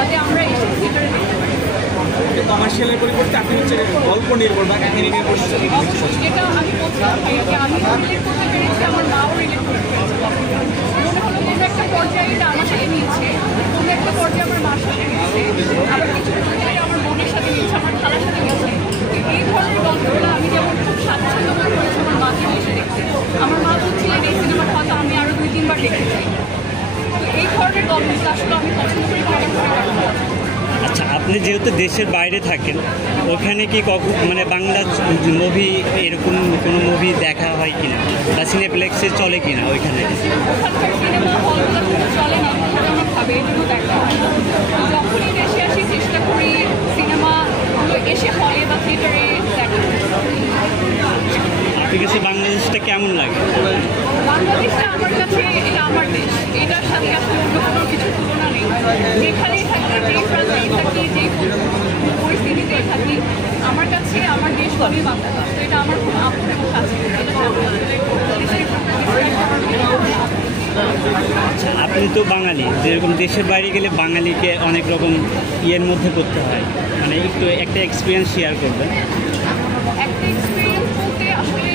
যাতে আমরা এসে থিয়েটারে দেখতে পারি। কমার্শিয়ালের পরিবর্তে আপনি হচ্ছে গল্প নির্ভর বা কাহিনী নির্ভর, যেটা আমি বলছিলাম যে আমি রিলেট করতে পেরেছি, আমার মাও রিলেট করতে পেরেছে। মনে হলো কোনো একটা পর্যায়ে এটা আমার সাথে মিলছে, কোনো একটা পর্যায়ে আমার মার সাথে মিলছে, আবার কিছু কিছু জায়গায় আমার বোনের সাথে মিলছে, আমার খালার সাথে মিলছে। এই ধরনের গল্পগুলো আমি যেমন খুব স্বাচ্ছন্দ্য বোধ করেছি আমার মাকে বসে দেখতে। আমার মা বলছিলেন এই সিনেমাটা হয়তো আমি আরও 2-3 বার দেখতে চাই। এই ধরনের গল্পগুলো আসলে আমি পছন্দ করি। আচ্ছা, আপনি যেহেতু দেশের বাইরে থাকেন, ওখানে কি কখন মানে বাংলা মুভি এরকম কোনো মুভি দেখা হয় কিনা বা সিনেপ্লেক্সে চলে কিনা ওইখানে? ওখানকার সিনেমা হলগুলো কিন্তু চলে না সাধারণভাবে, এই জন্য দেখা হয় না। যখনই দেশে আসি চেষ্টা করি সিনেমাগুলো এসে হলে বা থিয়েটারে দেখা। আপনার কাছে বাংলাদেশটা কেমন লাগে? বাংলাদেশটা আমার কাছে এটা আমার দেশ, এটার সাথে আসলে অন্য কোনো কিছু তুলনা নেই। যেখানেই থাকি, যেই প্রান্তেই থাকি, যেই পরিস্থিতিতেই থাকি, আমার কাছে আমার দেশ হলেই বাংলাদেশ। তো এটা আমার খুব আপন এবং কাছে। আপনি তো বাঙালি, যেরকম দেশের বাইরে গেলে বাঙালিকে অনেক রকম ইয়ের মধ্যে করতে হয়, মানে একটু একটা এক্সপিরিয়েন্স শেয়ার করবেন। একটা এক্সপিরিয়েন্স বলতে আসলে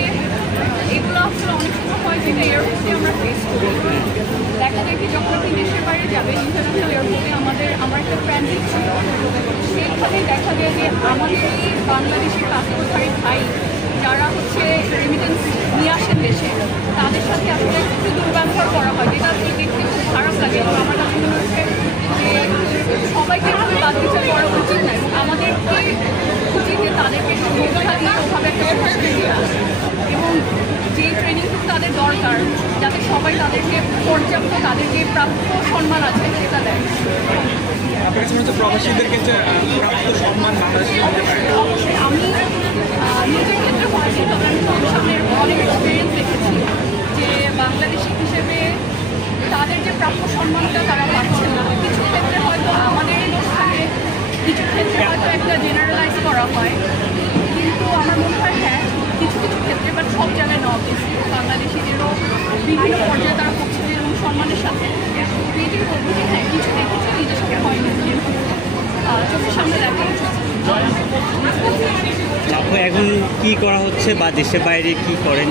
এগুলো আসলে অনেক সময় হয় যেটা এয়ারপোর্টে আমরা ফেস করি। দেখা যায় কি যখন আপনি দেশের বাইরে যাবেন ইন্টারন্যাশনাল এয়ারপোর্টে আমার একটা ট্রানজিট ছিল, সেইখানে দেখা যায় যে আমাদের বাংলাদেশি পাসপোর্টধারী ভাই যারা হচ্ছে রেমিটেন্স নিয়ে আসেন দেশে, তাদের সাথে আসলে একটু দুর্ব্যবহার করা হয়, যেটা আসলে দেখতে খুব খারাপ লাগে। এবং আমার কাছে মনে হচ্ছে যে সবাইকে এভাবে বাদ বিচার করা উচিত নয়। আমাদেরকে উচিত যে তাদেরকে শিক্ষা দিয়ে ওভাবে একটা প্রশিক্ষণ দেওয়া এবং যেই ট্রেনিংটুকু তাদের দরকার যাতে সবাই তাদেরকে পর্যাপ্ত তাদের যে প্রাপ্য সম্মান আছে সেটা দেয়। আপনার কাছে মনে হচ্ছে প্রবাসীদের ক্ষেত্রে প্রাপ্ত সম্মান বাংলাদেশে অবশ্যই আমি নিজের ক্ষেত্রে বলেছি, তবে আমি তোমার সামনে অনেক এক্সপিরিয়েন্স দেখেছি যে বাংলাদেশি হিসেবে তাদের যে প্রাপ্য সম্মানটা তারা পাচ্ছে না। কিছু ক্ষেত্রে হয়তো আমাদের লোক থাকে, কিছু ক্ষেত্রে হয়তো একটা জেনারেলাইজ করা হয়, কিন্তু আমার মনে হয় হ্যাঁ কিছু কিছু ক্ষেত্রে বা সব জায়গায় নয় বেশি বাংলাদেশিদেরও বিভিন্ন পর্যায়ে তারা পৌঁছেছে এবং সম্মানের সাথে। এটাই বলবো যে হ্যাঁ কিছু দেখেছি, নিজের সাথে হয়নি, কিন্তু চোখের সামনে দেখা উচিত। আপনি এখন কি করা হচ্ছে বা দেশের বাইরে কি করেন?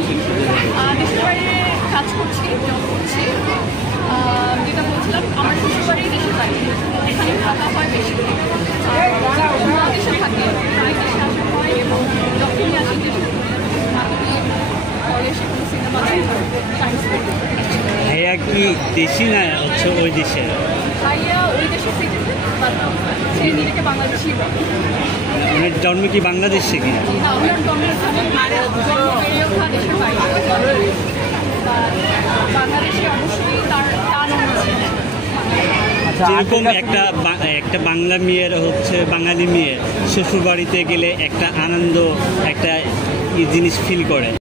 দেশের বাইরে কাজ করছি, জব করছি। যেটা বলছিলাম আমার শ্বশুরবাড়ি দেশের বাইরে, এখানে থাকা হয় বেশি। দেশে থাকি, প্রায় দেশে আসা হয় এবং যখনই আসি দেশে হলে সেখানে সিনেমা টাইম স্পেন্ড। ভাইয়া কি দেশি না হচ্ছে ওই দেশের? ভাইয়া ওই দেশের সিটিজেন, সে নিজেকে বাংলাদেশি বলে। মানে জন্ম কি বাংলাদেশে কিনা? ওনার জন্মের জন্ম বেড়ে ওঠা দেশের বাইরে, বাংলাদেশে অবশ্যই তার টান আছে। যেরকম একটা বাংলা মেয়ের হচ্ছে বাঙালি মেয়ের শ্বশুর বাড়িতে গেলে একটা আনন্দ, একটা জিনিস ফিল করে।